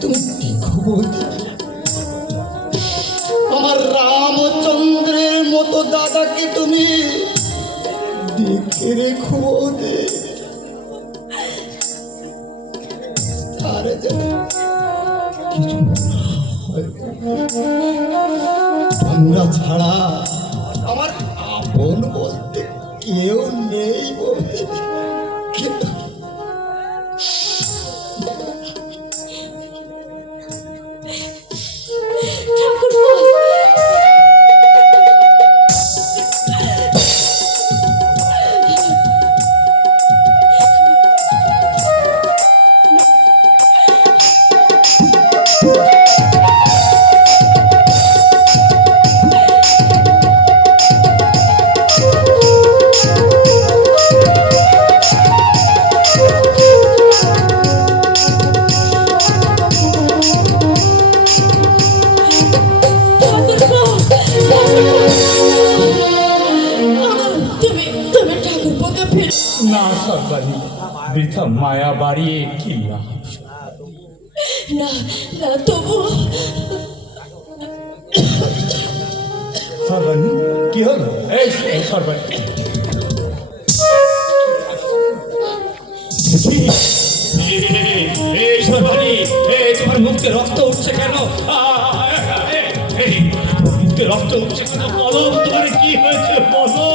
তুমি কি? খবর আমার রামচন্দ্রের মতো দাদাকে তুমি দেখে রেখো আর কিছু তোমরা ছাড়া আমার আপন বলতে কেউ নেই বলে। না সরকারি বৃথা মায়া বাড়িয়ে কি লাভ না না তবু সরকারি কি হলো এই তোমার মুখে রক্ত উঠছে কেন মুখে রক্ত উঠছে বলো? তোমার কি হয়েছে বলো?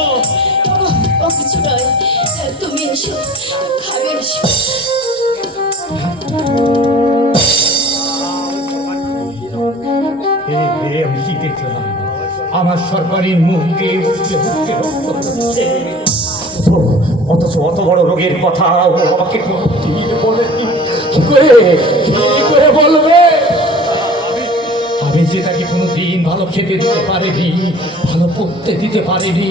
কিছু নয়। তুমি এসো খাবে এসো। এ এ আমি কি দেখলাম? আমার সরকারি মুখ দিয়ে উঠতে উঠতে রক্ত পড়ছে। অথচ অত বড় রোগের কথা আমাকে বলেনি কি? করে যে তাকে কোনো দিন ভালো খেতে দিতে পারেনি, ভালো পড়তে দিতে পারেনি।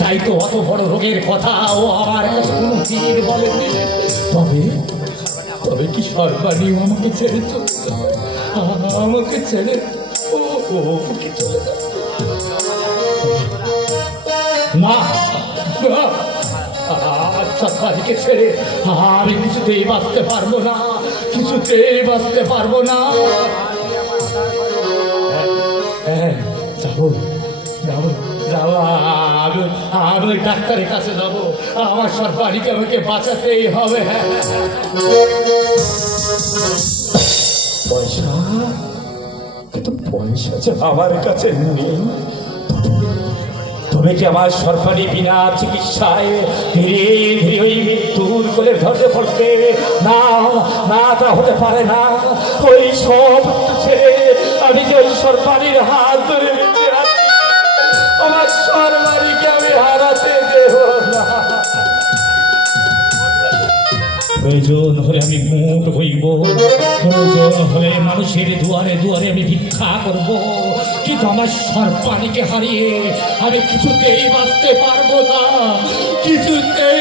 তাই তো অত বড় রোগের কথা ও আমার কোনো দিন বলেনি। তবে তবে কি সরকারি আমাকে ছেড়ে চলে আমাকে ছেড়ে, ও ও আমাকে চলে না আচ্ছা ছেড়ে আমি কিছুতেই বাঁচতে পারব না, কিছুতেই বাঁচতে পারব না। আমি ওই ডাক্তারের কাছে যাব, আমার সরকারিকে আমাকে বাঁচাতেই হবে। পয়সা? কিন্তু পয়সা যে আমার কাছে নেই। তবে কি আমার সরকারি বিনা চিকিৎসায় ধীরে ধীরে ওই মৃত্যুর কোলে ধরতে পড়বে না না, তা হতে পারে না। ওই সব ছেড়ে আমি যে ওই সরকারির হাত ধরে আমার সরবারিকে আমি হারাতে দেব না। প্রয়োজন হলে আমি মুখ হইব প্রয়োজন হলে মানুষের দুয়ারে দুয়ারে আমি ভিক্ষা করব। কিন্তু আমার সরপানিকে হারিয়ে আমি কিছুতেই বাঁচতে পারব না, কিছুতেই